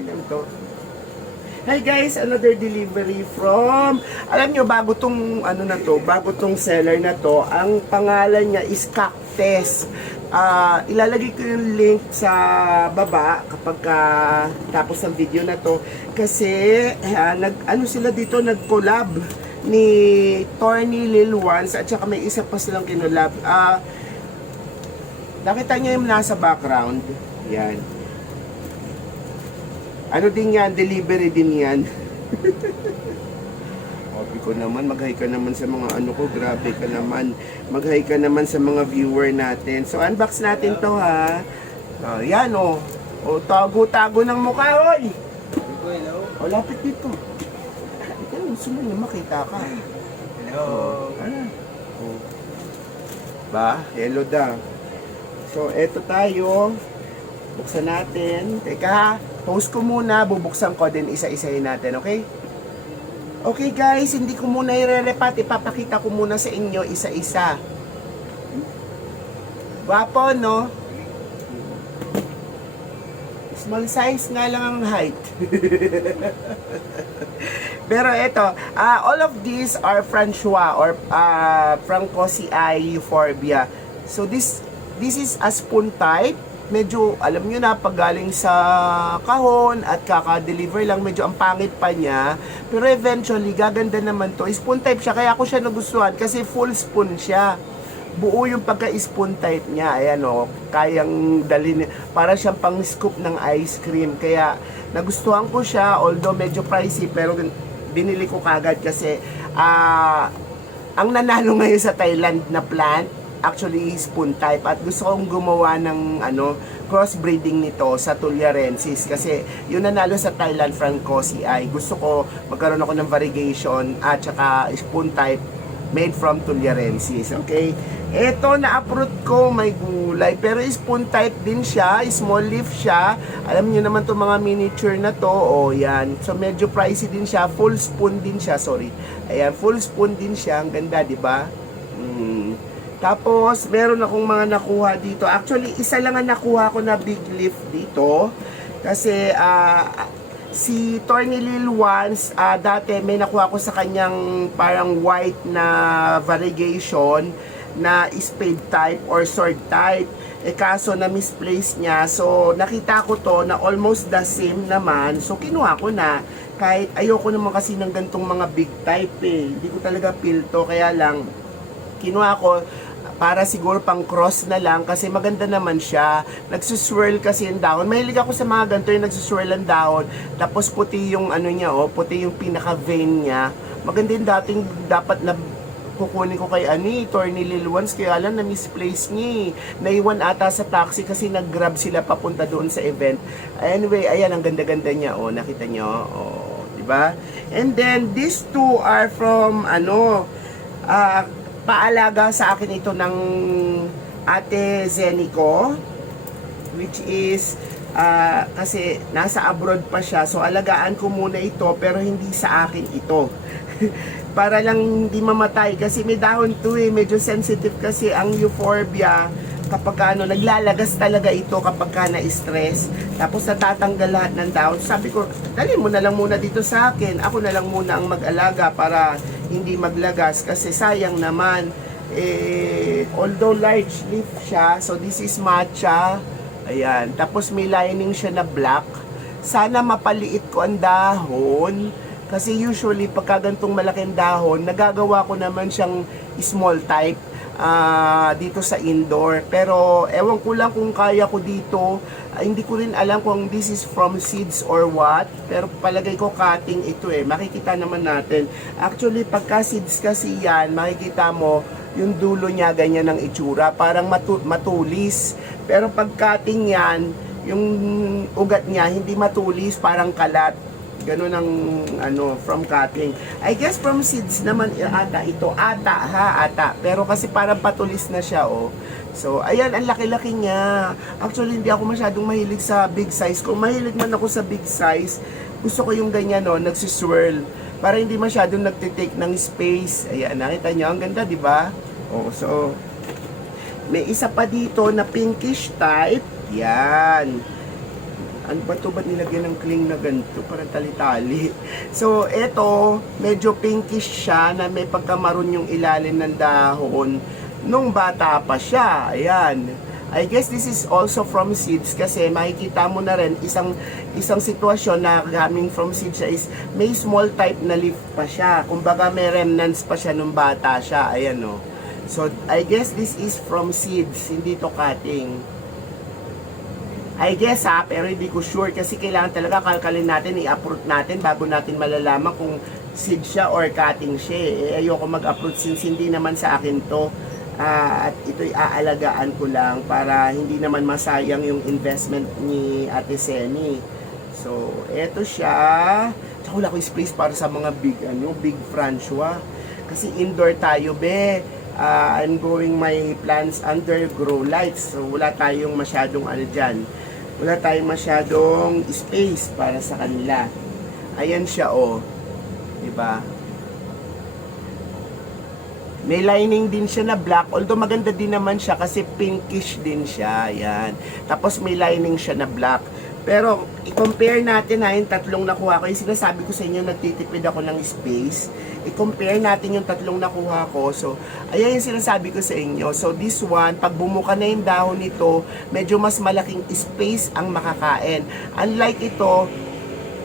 To. Hi guys, another delivery from, alam nyo, bago tong ano na to, bago tong seller na to, ang pangalan niya is Cactus. Ilalagay ko yung link sa baba kapag tapos ng video na to, kasi ano sila dito, nag-collab ni Torny Lil Ones at saka may isa pa silang kinolab. Nakita nyo yung nasa background, yan. Ano din yan, delivery din yan. Sabi ko naman, mag-hi ka naman sa mga ano ko, grabe ka naman. Mag-hi ka naman sa mga viewer natin. So, unbox natin to ha. Yan o. O, tago-tago ng mukha, oy! O, lapit dito. Ikaw, gusto mo na makita ka. Hello. O. Ba? Hello da. So, eto tayo. Buksan natin. Teka ha. Post ko muna, bubuksan ko din isa-isahin natin, okay? Okay guys, hindi ko muna i-repat, ipapakita ko muna sa inyo isa-isa. Gwapo, no? Small size nga lang ang height. Pero ito, all of these are Francois or Francosi euphorbia. So this is a spoon type. Medyo, alam nyo na, pag galing sa kahon at kaka-deliver lang, medyo ang pangit pa niya. Pero eventually, gaganda naman to. Spoon type siya, kaya ako siya nagustuhan kasi full spoon siya. Buo yung pagka-spoon type niya. Ayan o, kayang dalhin. Para siyang pang scoop ng ice cream. Kaya nagustuhan ko siya, although medyo pricey, pero binili ko kagad kasi ang nanalo ngayon sa Thailand na plant, actually spoon type, at gusto kong gumawa ng crossbreeding nito sa Tularensis kasi yun nanalo sa Thailand Francosi ay gusto ko magkaroon ako ng variegation at saka spoon type made from Tularensis. Okay, eto na-uproot ko, may gulay, pero spoon type din siya, small leaf siya. Alam niyo naman to mga miniature na to, o yan, so medyo pricey din siya, full spoon din siya, sorry, ayan, full spoon din siya, ang ganda, di ba? Tapos, meron akong mga nakuha dito. Actually, isa lang ang nakuha ko na big leaf dito. Kasi, si Torny Lil Ones, dati may nakuha ko sa kanyang parang white na variegation na spade type or sword type. Kaso na misplace niya. So, nakita ko to na almost the same naman. So, kinuha ko na. Kahit ayoko naman kasi ng gantong mga big type eh. Hindi ko talaga feel to. Kaya lang, kinuha ko para siguro pang cross na lang kasi maganda naman siya. Nagsuswirl kasi yung dahon. Mahilig ako sa mga ganito yung nagsuswirl ang dahon. Tapos puti yung ano niya, puti yung pinaka vein niya. Maganda yung dating dapat na kukunin ko kay Torny Lil Ones, kaya lang na misplace niya. Naiwan ata sa taxi kasi nag-grab sila papunta doon sa event. Anyway, ayan ang ganda-ganda niya, nakita niyo, di ba? And then these two are from paalaga sa akin ito ng Ate Zenico, which is kasi nasa abroad pa siya, so alagaan ko muna ito pero hindi sa akin ito. Para lang hindi mamatay kasi may dahon to medyo sensitive kasi ang euphorbia kapag naglalagas talaga ito kapag na-stress, tapos natatanggal lahat ng dahon. Sabi ko, dali mo na lang muna dito sa akin, ako na lang muna ang mag-alaga para hindi maglagas kasi sayang naman. Although large leaf siya, so this is matcha, ayan, tapos may lining siya na black. Sana mapaliit ko ang dahon kasi usually pagka gantong malaking dahon, nagagawa ko naman siyang small type dito sa indoor, pero ewan ko lang kung kaya ko dito. Hindi ko rin alam kung this is from seeds or what, pero palagay ko cutting ito makikita naman natin. Actually pagka seeds kasi yan, makikita mo yung dulo niya ganyan ng itsura, parang matulis, pero pag cutting yan, yung ugat niya hindi matulis, parang kalat. Ganun ang from cutting. I guess from seeds naman ata ito. Ata. Pero kasi parang patulis na siya, So, ayan, ang laki-laki niya. Actually, hindi ako masyadong mahilig sa big size. Kung mahilig man ako sa big size, gusto ko yung ganyan, nagsiswirl. Para hindi masyadong nagtitake ng space. Ayan, nakita niyo, ang ganda, di ba? So, may isa pa dito na pinkish type. Yan. Ano ba ito? Ba't nilagyan ng cling na ganito? Parang tali-tali. So, ito, medyo pinkish siya na may pagkamaroon yung ilalim ng dahon nung bata pa siya. Ayan. I guess this is also from seeds kasi makikita mo na rin isang sitwasyon na coming from seeds siya is may small type na leaf pa siya. Kumbaga may remnants pa siya nung bata siya. Ayan o. So, I guess this is from seeds, hindi to cutting. I guess pero hindi ko sure kasi kailangan talaga kalkalin natin, i-uproot natin bago natin malalaman kung seed siya or cutting siya. Ayoko mag-uproot since hindi naman sa akin to. At ito'y aalagaan ko lang para hindi naman masayang yung investment ni Ate Seni. So, eto siya. Tsaka wala ko space para sa mga big Francois. Kasi indoor tayo, be. I'm growing my plants under grow lights. So, wala tayong masyadong dyan. Wala tayong masyadong space para sa kanila. Ayan siya, diba? May lining din siya na black, although maganda din naman siya kasi pinkish din siya, ayan. Tapos may lining siya na black. Pero, i-compare natin yung tatlong nakuha ko. Yung sinasabi ko sa inyo, nagtitipid ako ng space. I-compare natin yung tatlong nakuha ko. So, ayan yung sinasabi ko sa inyo. So, this one, pag bumuka na yung dahon nito, medyo mas malaking space ang makakain. Unlike ito,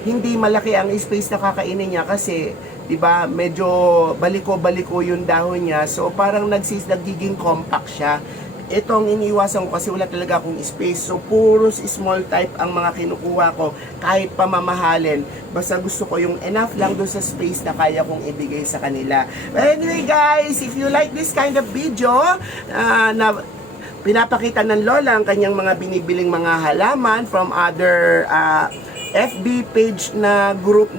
hindi malaki ang space na kakainin niya kasi 'di ba? Medyo baliko-baliko yung dahon niya. So parang nagiging compact siya. Ito ang iniiwasan ko kasi wala talaga akong space. So puro small type ang mga kinukuha ko kahit pa mamahalin. Basta gusto ko yung enough lang doon sa space na kaya kong ibigay sa kanila. But anyway guys, if you like this kind of video na pinapakita ng Lola ang kanyang mga binibiling mga halaman from other FB page na group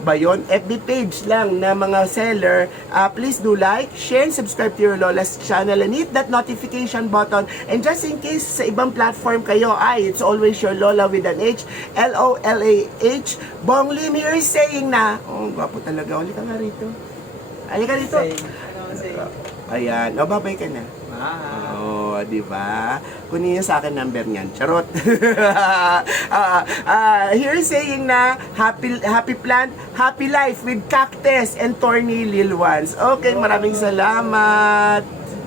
ba yun? FB page lang na mga seller. Please do like, share, and subscribe to your Lola's channel and hit that notification button. And just in case sa ibang platform kayo, it's always your Lola with an H, L-O-L-A-H. Bong Lim here is saying na, gwapo talaga. Halika nga rito. Halika rito. Ayan. Babay ka na. Di ba? Kunin niyo sa akin number niyan. Charot. Here saying na happy plant, happy life with cactus and thorny little ones. Okay, maraming salamat.